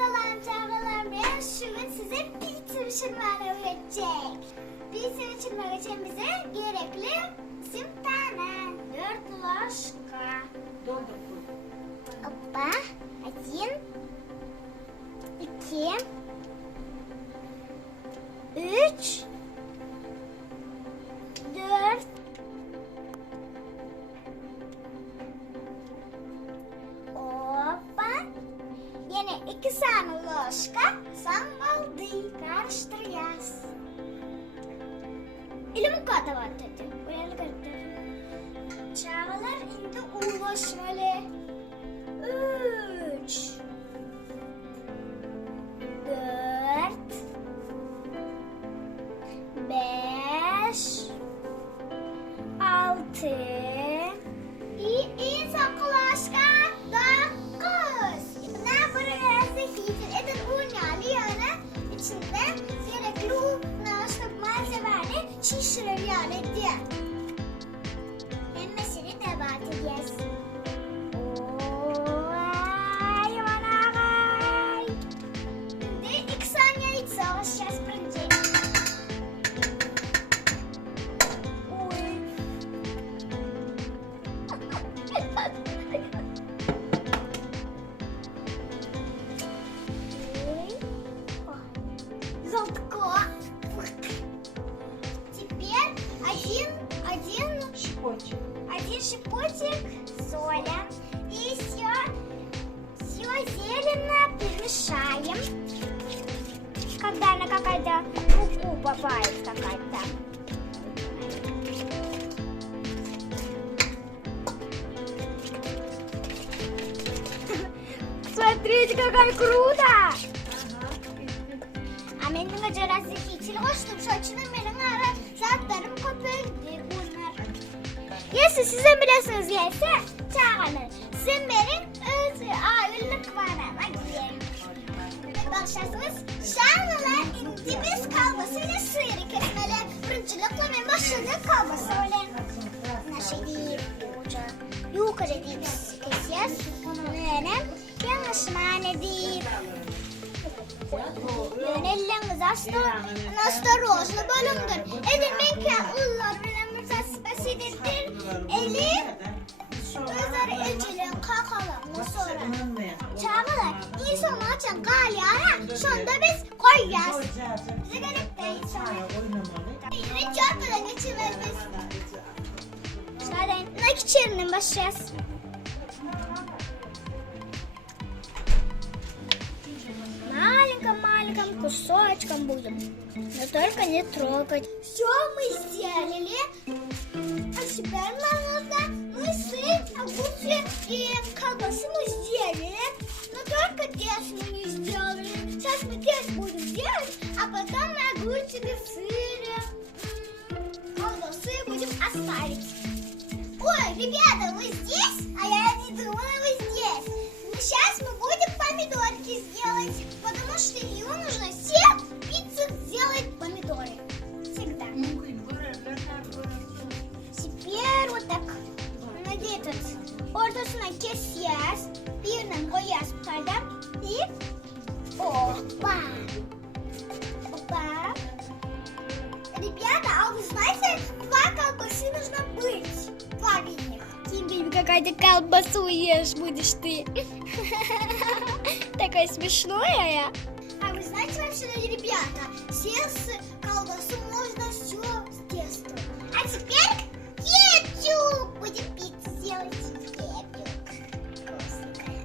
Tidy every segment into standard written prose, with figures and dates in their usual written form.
Salam canlarım, ben şimdi size pizza pişirmeyi öğretecek. Pizza pişirmek için bize gerekli isim tane 4 ложка. Опа, 1, 2, 3, 4, Опа. Yine 2 tane ложка sambaldı. Karıştıracağız. Elimi katavat dedi. Buraya götür. Çağlar indi ulaşmalı. 3, 4, 5, 6. İyi saklaşka. 9. Ne buraya sekitin edin unyalı yana içinde gerekli malzemeni şişirir diye. Emmesini devam edeceğiz. Oy manavay. Şimdi 2 saniye hiç savaşacağız önce. Золотко. Теперь один шипочек соли. И все зелено перемешаем. Когда она какая-то муку попает какая-то. Смотрите, какая круто! Benim acelesi için koştum. Saçının benim ara saatlerim kopyaydı bunlar. Yesi sizin bilirsiniz yesi. Çağırın. Sizin benim ağırlık var ama giyelim. Başlasınız. Şahlılar indimiz kalmasıyla sıyırı kesmeli. Fırıncılıkla ve başladık kalması öyle. Naşı değil. Yukarı değil. Keseceğiz. Böyle. Yanlış mani değil. Elleriniz astarozlu bölümdür. Edilmenken ıllar bilen mütespesidir. Eli özleri elçilerin kakalarını sonra. Çağırlar. İnsan açan galyara. Sonunda biz koyacağız. Bize gerek değil sonra. Yine çarpıda geçirmez biz. Zaten nakit içerinin başlayacağız. Маленьким кусочком будем, но только не трогать. Все мы сделали. А теперь нам нужно сыр, огурцы и колбасы мы сделали, но только тесто мы не сделали. Сейчас мы тесто будем делать, а потом мы огурчики, сыр, колбасы будем оставить. Ой, ребята, вы здесь? А я не думала, вы здесь. Но сейчас мы будем помидорки сделать, потому что ее нужно все пиццу сделать помидоры. Всегда. Теперь вот так. Надеюсь, ortasına keseceğiz. Birine koyacağız yukarıdan. И опа. Опа. Ребята, а вы знаете, 2 колбасы нужно быть. 2 видных. Тебе какая-то колбасу ешь будешь ты. Такая смешная. А вы знаете вообще, ребята, съесть колбасу можно все с тестом. А теперь кетчуп. Будем пиццу делать. Кетчуп. Вкусненькая.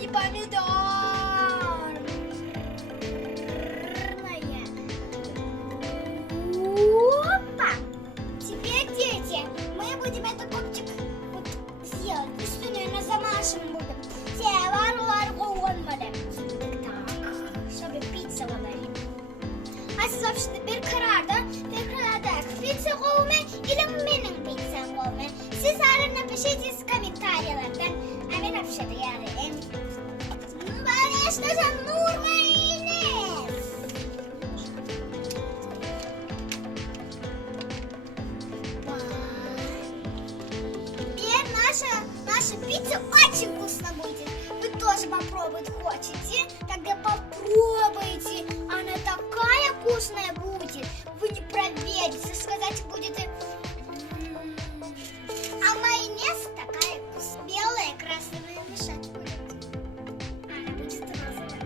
И помидор. Опа. Теперь, дети, мы будем этот копчик вот сделать. Üstünü öne замашем будем. Все var olmalı. Так, чтобы pizza варили. А сейчас bir kararda pizza kovme ile benim pizza kovme. Siz arada напишите в комментариях. А мы напишите yani. Конечно же, Нурма и Инесс. Теперь наша пицца очень вкусная тоже попробовать хотите? Тогда попробуйте. Она такая вкусная будет. Вы не проверите, сказать будет. А майонез такая вкусная. Белая, красивая мешать будет. Она будет розовая.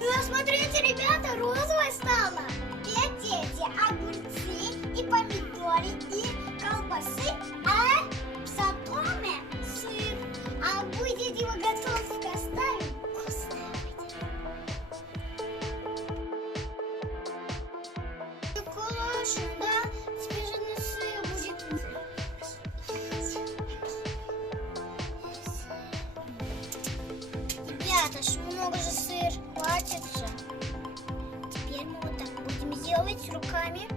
Ну, смотрите, ребята, розовая стала. Эти огурцы и помидоры и колбасы, а в затоме сыр. А будет его готовка оставим, вкусная будет. Классно, да? Свежий сыр будет. Ребята, ж много же сыр, хватит же. Теперь мы вот так будем делать руками.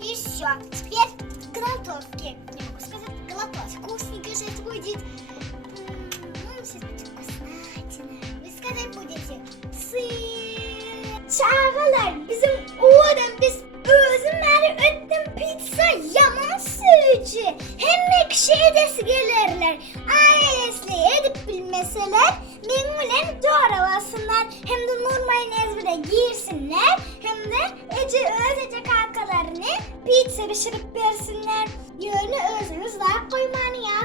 И все. Теперь готовки. Не могу сказать, готовь. Вкусненько же это будет. Сейчас будет вкуснятина. Вы сказать будете sığır. Çağlar bizim oğlan biz özümleri öttüm pizza yaman sığıcı. Hem ekşi edesi gelirler. Ailesli edip bilmeseler benimle doğravasınlar. Hem de nur mayonez bile giyirsinler. Hem de Ece özecek arkalarını pizza pişirip versinler. Yönü özünüz daha koymanı ya.